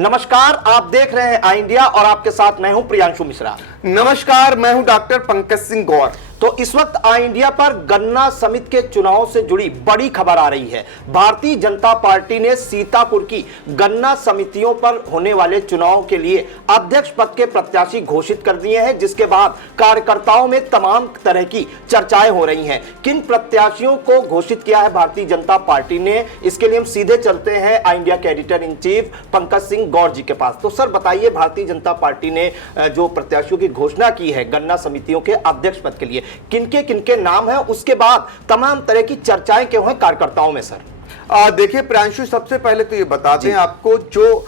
नमस्कार, आप देख रहे हैं आई इंडिया और आपके साथ मैं हूं प्रियांशु मिश्रा। नमस्कार, मैं हूं डॉक्टर पंकज सिंह गौर। तो इस वक्त आई इंडिया पर गन्ना समिति के चुनाव से जुड़ी बड़ी खबर आ रही है। भारतीय जनता पार्टी ने सीतापुर की गन्ना समितियों पर होने वाले चुनाव के लिए अध्यक्ष पद के प्रत्याशी घोषित कर दिए हैं, जिसके बाद कार्यकर्ताओं में तमाम तरह की चर्चाएं हो रही हैं। किन प्रत्याशियों को घोषित किया है भारतीय जनता पार्टी ने, इसके लिए हम सीधे चलते हैं आई इंडिया के editor in chief Pankaj Singh Gaur ji के पास। तो सर बताइए, भारतीय जनता पार्टी ने जो प्रत्याशियों की घोषणा की है गन्ना समितियों के अध्यक्ष पद के लिए, किनके किनके नाम हैं, उसके बाद तमाम तरह की चर्चाएं क्यों हैं कार्यकर्ताओं में सर? देखिए प्रियांशु, सबसे पहले तो ये बताते हैं आपको, जो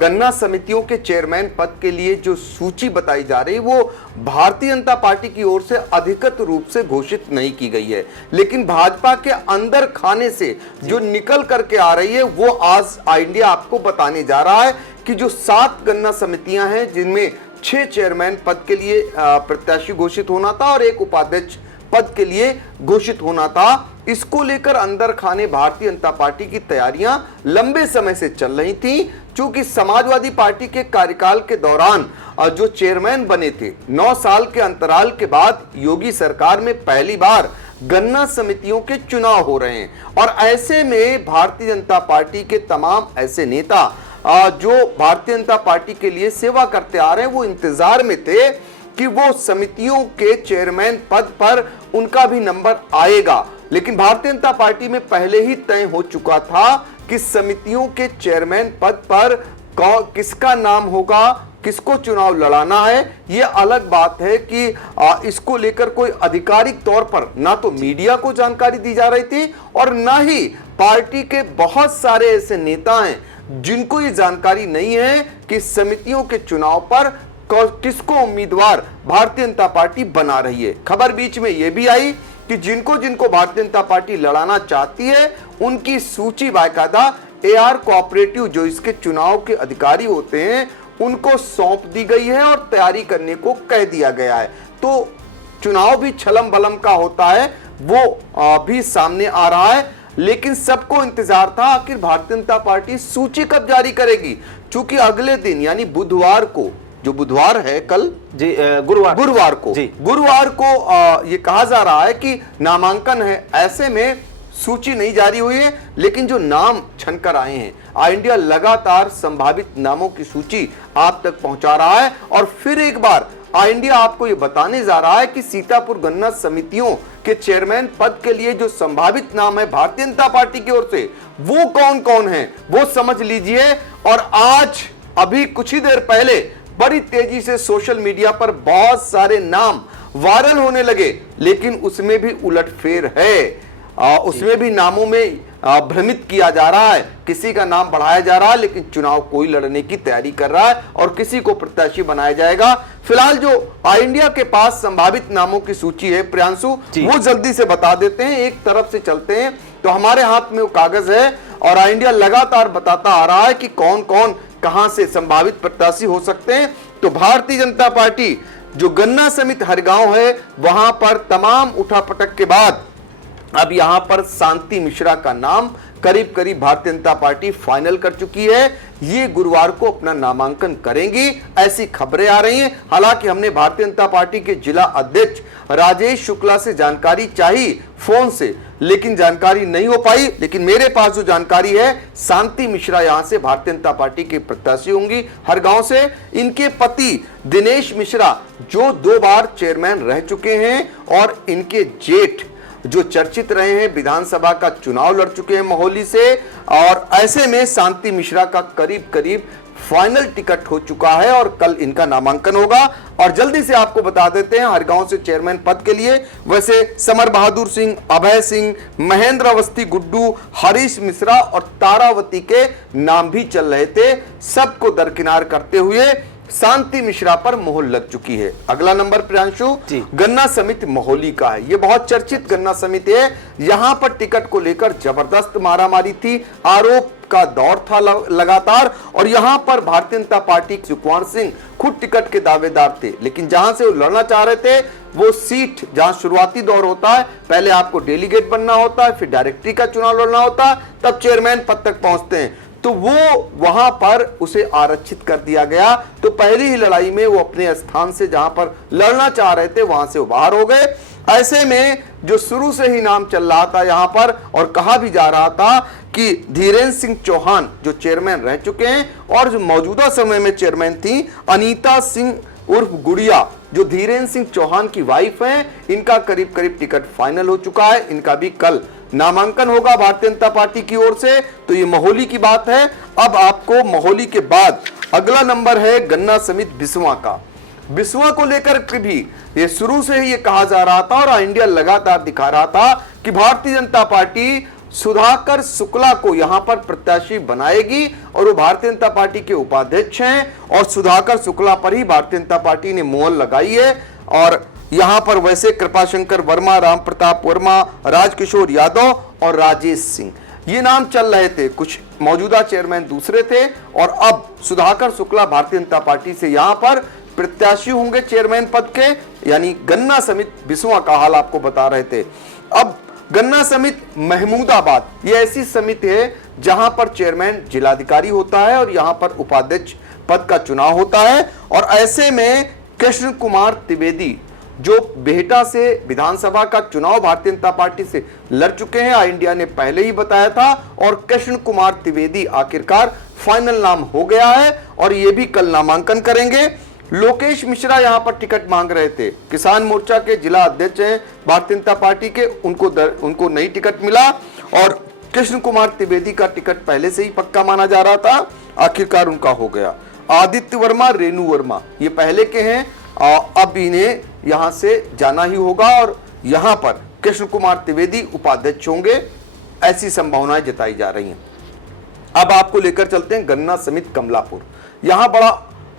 गन्ना समितियों के चेयरमैन पद के लिए जो सूची बताई जा रही है वो भारतीय जनता पार्टी की ओर से अधिकृत रूप से घोषित नहीं की गई है, लेकिन भाजपा के अंदर खाने से जो निकल करके आ रही है वो आज आई इंडिया आपको बताने जा रहा है कि जो 7 गन्ना समितियां हैं जिनमें 6 चेयरमैन पद के लिए प्रत्याशी घोषित होना था और 1 उपाध्यक्ष पद के लिए घोषित होना था, इसको लेकर अंदर खाने भारतीय जनता पार्टी की तैयारियां लंबे समय से चल रही थी। चूंकि समाजवादी पार्टी के कार्यकाल के दौरान जो चेयरमैन बने थे, 9 साल के अंतराल के बाद योगी सरकार में पहली बार गन्ना समितियों के चुनाव हो रहे हैं और ऐसे में भारतीय जनता पार्टी के तमाम ऐसे नेता जो भारतीय जनता पार्टी के लिए सेवा करते आ रहे हैं वो इंतजार में थे कि वो समितियों के चेयरमैन पद पर उनका भी नंबर आएगा। लेकिन भारतीय जनता पार्टी में पहले ही तय हो चुका था कि समितियों के चेयरमैन पद पर किसका नाम होगा, किसको चुनाव लड़ाना है। यह अलग बात है कि इसको लेकर कोई आधिकारिक तौर पर ना तो मीडिया को जानकारी दी जा रही थी और ना ही पार्टी के बहुत सारे ऐसे नेता हैं जिनको ये जानकारी नहीं है कि समितियों के चुनाव पर किसको उम्मीदवार भारतीय जनता पार्टी बना रही है। खबर बीच में यह भी आई कि जिनको जिनको भारतीय जनता पार्टी लड़ाना चाहती है उनकी सूची बाकायदा AR कोऑपरेटिव जो इसके चुनाव के अधिकारी होते हैं उनको सौंप दी गई है और तैयारी करने को कह दिया गया है। तो चुनाव भी छलम बलम का होता है वो भी सामने आ रहा है, लेकिन सबको इंतजार था आखिर भारतीय जनता पार्टी सूची कब जारी करेगी। चूंकि अगले दिन यानी बुधवार को, जो बुधवार है कल जी, गुरुवार को ये कहा जा रहा है कि नामांकन है, ऐसे में सूची नहीं जारी हुई है, लेकिन जो नाम छनकर आए हैं आई इंडिया लगातार संभावित नामों की सूची आप तक पहुंचा रहा है। और फिर एक बार आई इंडिया आपको ये बताने जा रहा है कि सीतापुर गन्ना समितियों के चेयरमैन पद के लिए जो संभावित नाम है भारतीय जनता पार्टी की ओर से वो कौन कौन है वो समझ लीजिए। और आज अभी कुछ ही देर पहले बड़ी तेजी से सोशल मीडिया पर बहुत सारे नाम वायरल होने लगे, लेकिन उसमें भी उलटफेर है, उसमें भी नामों में भ्रमित किया जा रहा है, किसी का नाम बढ़ाया जा रहा है लेकिन चुनाव कोई लड़ने की तैयारी कर रहा है और किसी को प्रत्याशी बनाया जाएगा। फिलहाल जो आई इंडिया के पास संभावित नामों की सूची है प्रियांशु, वो जल्दी से बता देते हैं। एक तरफ से चलते हैं तो हमारे हाथ में वो कागज है और आई इंडिया लगातार बताता आ रहा है कि कौन कौन कहां से संभावित प्रत्याशी हो सकते हैं। तो भारतीय जनता पार्टी जो गन्ना समिति हरगांव है वहां पर तमाम उठापटक के बाद अब यहां पर शांति मिश्रा का नाम करीब करीब भारतीय जनता पार्टी फाइनल कर चुकी है। ये गुरुवार को अपना नामांकन करेंगी, ऐसी खबरें आ रही हैं। हालांकि हमने भारतीय जनता पार्टी के जिला अध्यक्ष राजेश शुक्ला से जानकारी चाही फोन से, लेकिन जानकारी नहीं हो पाई। लेकिन मेरे पास जो जानकारी है, शांति मिश्रा यहां से भारतीय जनता पार्टी के प्रत्याशी होंगी हरगांव से। इनके पति दिनेश मिश्रा जो 2 बार चेयरमैन रह चुके हैं और इनके जेठ जो चर्चित रहे हैं, विधानसभा का चुनाव लड़ चुके हैं मोहाली से, और ऐसे में शांति मिश्रा का करीब करीब फाइनल टिकट हो चुका है और कल इनका नामांकन होगा। और जल्दी से आपको बता देते हैं हरगांव से चेयरमैन पद के लिए वैसे समर बहादुर सिंह, अभय सिंह, महेंद्र अवस्थी गुड्डू, हरीश मिश्रा और तारावती के नाम भी चल रहे थे। सबको दरकिनार करते हुए शांति मिश्रा पर मोहर लग चुकी है। अगला नंबर प्रियांशु गन्ना समिति मोहाली का है। ये बहुत चर्चित गन्ना समिति है। यहां पर टिकट को लेकर जबरदस्त मारामारी थी, आरोप का दौर था लगातार, और यहां पर भारतीय जनता पार्टी सुखवार सिंह खुद टिकट के दावेदार थे, लेकिन जहां से वो लड़ना चाह रहे थे वो सीट जहां शुरुआती दौर होता है, पहले आपको डेलीगेट बनना होता है, फिर डायरेक्टरी का चुनाव लड़ना होता है, तब चेयरमैन पद तक पहुंचते हैं। तो वो वहां पर उसे आरक्षित कर दिया गया। तो पहली ही लड़ाई में वो अपने स्थान से जहां पर लड़ना चाह रहे थे वहां से वो बाहर हो गए। ऐसे में जो शुरू से ही नाम चल रहा था यहां पर और कहा भी जा रहा था कि धीरेन्द्र सिंह चौहान जो चेयरमैन रह चुके हैं और जो मौजूदा समय में चेयरमैन थी अनीता सिंह उर्फ गुड़िया जो धीरेन्द्र सिंह चौहान की वाइफ हैं, इनका करीब करीब टिकट फाइनल हो चुका है। इनका भी कल नामांकन होगा भारतीय जनता पार्टी की ओर से। तो ये मोहाली की बात है। अब आपको मोहाली के बाद अगला नंबर है गन्ना समिति बिस्वा का। बिस्वा को लेकर के भी ये शुरू से ही ये कहा जा रहा था और इंडिया लगातार दिखा रहा था कि भारतीय जनता पार्टी सुधाकर शुक्ला को यहां पर प्रत्याशी बनाएगी और वो भारतीय जनता पार्टी के उपाध्यक्ष हैं और सुधाकर शुक्ला पर ही भारतीय जनता पार्टी ने मोहर लगाई है। और यहां पर वैसे कृपाशंकर वर्मा, राम प्रताप वर्मा, राजकिशोर यादव और राजेश सिंह ये नाम चल रहे थे। कुछ मौजूदा चेयरमैन दूसरे थे और अब सुधाकर शुक्ला भारतीय जनता पार्टी से यहां पर प्रत्याशी होंगे चेयरमैन पद के, यानी गन्ना समिति बिस्वा का हाल आपको बता रहे थे। अब गन्ना समिति महमूदाबाद ये ऐसी समिति है जहां पर चेयरमैन जिलाधिकारी होता है और यहां पर उपाध्यक्ष पद का चुनाव होता है। और ऐसे में कृष्ण कुमार त्रिवेदी जो बेहटा से विधानसभा का चुनाव भारतीय जनता पार्टी से लड़ चुके हैं, इंडिया ने पहले ही बताया था, और कृष्ण कुमार त्रिवेदी आखिरकार फाइनल नाम हो गया है और ये भी कल नामांकन करेंगे। लोकेश मिश्रा यहां पर टिकट मांग रहे थे, किसान मोर्चा के जिला अध्यक्ष हैं भारतीय जनता पार्टी के, उनको नई टिकट मिला और कृष्ण कुमार त्रिवेदी का टिकट पहले से ही पक्का माना जा रहा था, आखिरकार उनका हो गया। आदित्य वर्मा, रेणु वर्मा ये पहले के हैं, अब इन्हें यहां से जाना ही होगा और यहां पर कृष्ण कुमार त्रिवेदी उपाध्यक्ष होंगे, ऐसी संभावनाएं जताई जा रही हैं। अब आपको लेकर चलते हैं गन्ना समिति कमलापुर। यहां बड़ा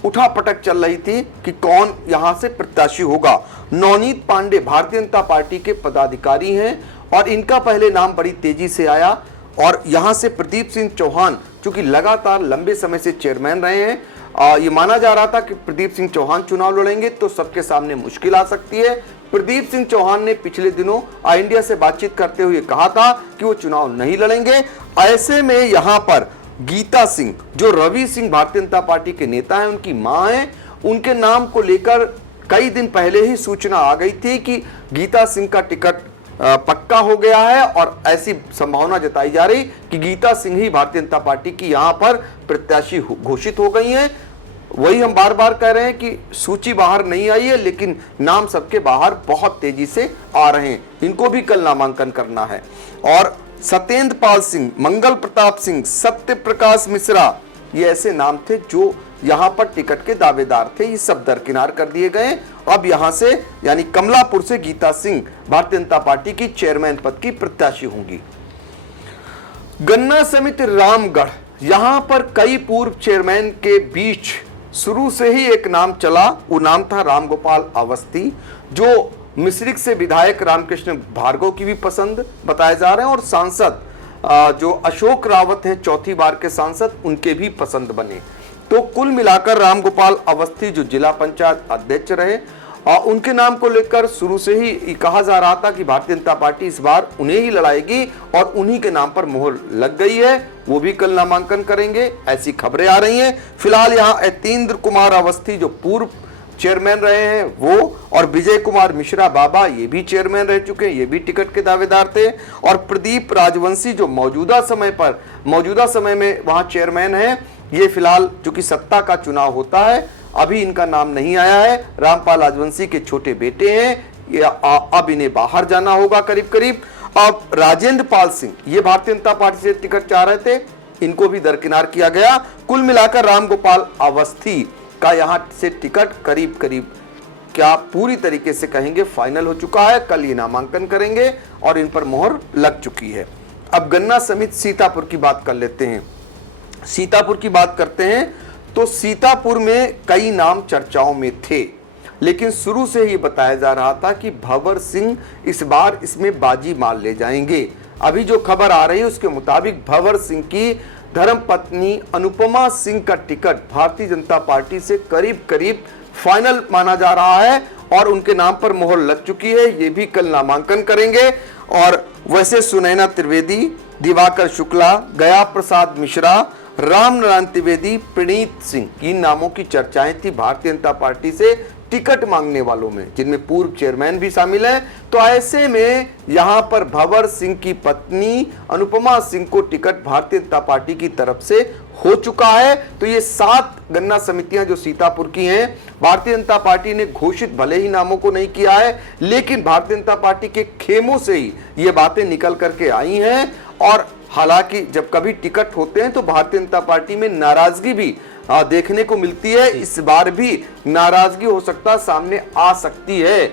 उठापटक चल रही थी कि कौन यहां से प्रत्याशी होगा। नवनीत पांडे भारतीय जनता पार्टी के पदाधिकारी हैं और इनका पहले नाम बड़ी तेजी से आया और यहां से प्रदीप सिंह चौहान चूंकि लगातार लंबे समय से चेयरमैन रहे हैं, ये माना जा रहा था कि प्रदीप सिंह चौहान चुनाव लड़ेंगे तो सबके सामने मुश्किल आ सकती है। प्रदीप सिंह चौहान ने पिछले दिनों इंडिया से बातचीत करते हुए कहा था कि वो चुनाव नहीं लड़ेंगे। ऐसे में यहां पर गीता सिंह जो रवि सिंह भारतीय जनता पार्टी के नेता हैं, उनकी मां हैं, उनके नाम को लेकर कई दिन पहले ही सूचना आ गई थी कि गीता सिंह का टिकट पक्का हो गया है और ऐसी संभावना जताई जा रही कि गीता सिंह ही भारतीय जनता पार्टी की यहां पर प्रत्याशी घोषित हो गई हैं। वही हम बार बार कह रहे हैं कि सूची बाहर नहीं आई है लेकिन नाम सबके बाहर बहुत तेजी से आ रहे हैं, इनको भी कल नामांकन करना है। और सत्येंद्र पाल सिंह, मंगल प्रताप सिंह, सत्य प्रकाश मिश्रा ये ऐसे नाम थे जो यहां पर टिकट के दावेदार थे, ये सब दरकिनार कर दिए गए। अब यहां से यानी कमलापुर से गीता सिंह भारतीय जनता पार्टी की चेयरमैन पद की प्रत्याशी होंगी। गन्ना समिति रामगढ़, यहां पर कई पूर्व चेयरमैन के बीच शुरू से ही एक नाम चला, वो नाम था रामगोपाल अवस्थी जो मिश्रिक से विधायक रामकृष्ण भार्गव की भी पसंद बताए जा रहे हैं और सांसद जो अशोक रावत हैं चौथी बार के सांसद, उनके भी पसंद बने। तो कुल मिलाकर रामगोपाल अवस्थी जो जिला पंचायत अध्यक्ष रहे, उनके नाम को लेकर शुरू से ही कहा जा रहा था कि भारतीय जनता पार्टी इस बार उन्हें ही लड़ाएगी और उन्हीं के नाम पर मोहर लग गई है, वो भी कल नामांकन करेंगे, ऐसी खबरें आ रही हैं। फिलहाल यहाँ यतीन्द्र कुमार अवस्थी जो पूर्व चेयरमैन रहे हैं वो, और विजय कुमार मिश्रा बाबा ये भी चेयरमैन रह चुके हैं, ये भी टिकट के दावेदार थे, और प्रदीप राजवंशी जो मौजूदा समय में वहां चेयरमैन है, ये फिलहाल जो कि सत्ता का चुनाव होता है अभी इनका नाम नहीं आया है, रामपाल राजवंशी के छोटे बेटे हैं, अब इन्हें बाहर जाना होगा करीब करीब। अब राजेंद्र पाल सिंह ये भारतीय जनता पार्टी से टिकट चाह रहे थे, इनको भी दरकिनार किया गया। कुल मिलाकर रामगोपाल अवस्थी का यहां से टिकट करीब करीब क्या पूरी तरीके से कहेंगे फाइनल हो चुका है, कल ये नामांकन करेंगे और इन पर मोहर लग चुकी है। अब गन्ना समिति सीतापुर की बात कर लेते हैं। सीतापुर की बात करते हैं तो सीतापुर में कई नाम चर्चाओं में थे, लेकिन शुरू से ही बताया जा रहा था कि भंवर सिंह इस बार इसमें बाजी मार ले जाएंगे। अभी जो खबर आ रही है उसके मुताबिक भंवर सिंह की धर्मपत्नी अनुपमा सिंह का टिकट भारतीय जनता पार्टी से करीब करीब फाइनल माना जा रहा है और उनके नाम पर मोहर लग चुकी है, ये भी कल नामांकन करेंगे। और वैसे सुनैना त्रिवेदी, दिवाकर शुक्ला, गया प्रसाद मिश्रा रामनारायण त्रिवेदी, प्रणीत सिंह, इन नामों की चर्चाएं थी भारतीय जनता पार्टी से टिकट मांगने वालों में, जिनमें पूर्व चेयरमैन भी शामिल हैं। तो ऐसे में यहां पर भंवर सिंह की पत्नी अनुपमा सिंह को टिकट भारतीय जनता पार्टी की तरफ से हो चुका है। तो ये 7 गन्ना समितियां जो सीतापुर की हैं, भारतीय जनता पार्टी ने घोषित भले ही नामों को नहीं किया है, लेकिन भारतीय जनता पार्टी के खेमों से ही ये बातें निकल करके आई हैं। और हालांकि जब कभी टिकट होते हैं तो भारतीय जनता पार्टी में नाराजगी भी देखने को मिलती है। इस बार भी नाराजगी हो सकता सामने आ सकती है।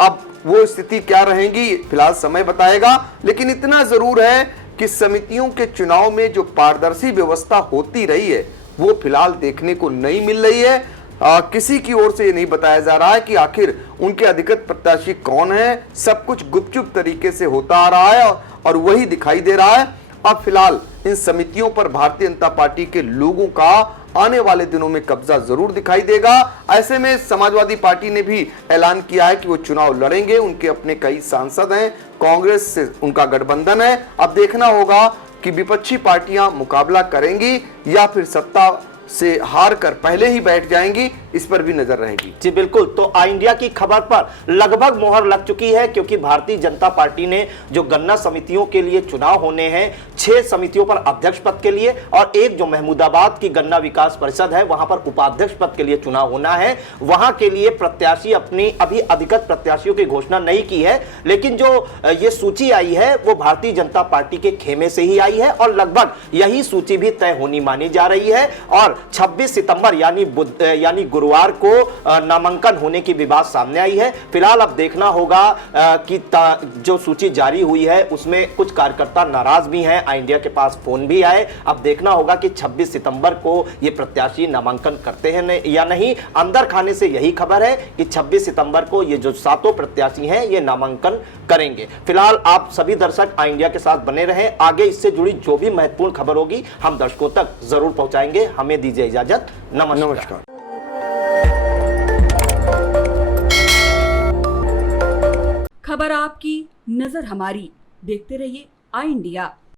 अब वो स्थिति क्या रहेंगी फिलहाल समय बताएगा, लेकिन इतना जरूर है कि समितियों के चुनाव में जो पारदर्शी व्यवस्था होती रही है वो फिलहाल देखने को नहीं मिल रही है। किसी की ओर से ये नहीं बताया जा रहा है कि आखिर उनके अधिकृत प्रत्याशी कौन है। सब कुछ गुपचुप तरीके से होता आ रहा है और वही दिखाई दे रहा है। अब फिलहाल इन समितियों पर भारतीय जनता पार्टी के लोगों का आने वाले दिनों में कब्जा जरूर दिखाई देगा। ऐसे में समाजवादी पार्टी ने भी ऐलान किया है कि वो चुनाव लड़ेंगे। उनके अपने कई सांसद हैं, कांग्रेस से उनका गठबंधन है। अब देखना होगा कि विपक्षी पार्टियां मुकाबला करेंगी या फिर सत्ता से हार कर पहले ही बैठ जाएंगी, इस पर भी नजर रहेगी। जी बिल्कुल। तो आई इंडिया की खबर पर लगभग मोहर लग चुकी है, क्योंकि भारतीय जनता पार्टी ने जो गन्ना समितियों के लिए चुनाव होने हैं, 6 समितियों पर अध्यक्ष पद के लिए और एक जो महमूदाबाद की गन्ना विकास परिषद है वहां पर उपाध्यक्ष पद के लिए चुनाव होना है, वहां के लिए प्रत्याशी अपनी अभी अधिकृत प्रत्याशियों की घोषणा नहीं की है। लेकिन जो ये सूची आई है वो भारतीय जनता पार्टी के खेमे से ही आई है और लगभग यही सूची भी तय होनी मानी जा रही है। और 26 सितंबर यानी गुरुवार को नामांकन होने की विवाद सामने आई है। फिलहाल अब देखना होगा कि जो सूची जारी हुई है उसमें कुछ कार्यकर्ता नाराज भी हैं। आई इंडिया के पास फोन भी आए। अब देखना होगा कि 26 सितंबर को ये प्रत्याशी नामांकन करते हैं या नहीं। अंदर खाने से यही खबर है कि 26 सितंबर को ये जो 7 प्रत्याशी हैं ये नामांकन करेंगे। फिलहाल आप सभी दर्शक आई इंडिया के साथ बने रहें। आगे इससे जुड़ी जो भी महत्वपूर्ण खबर होगी हम दर्शकों तक जरूर पहुंचाएंगे। हमें दीजिए इजाजत। नमस्कार। खबर आपकी, नजर हमारी। देखते रहिए आई इंडिया।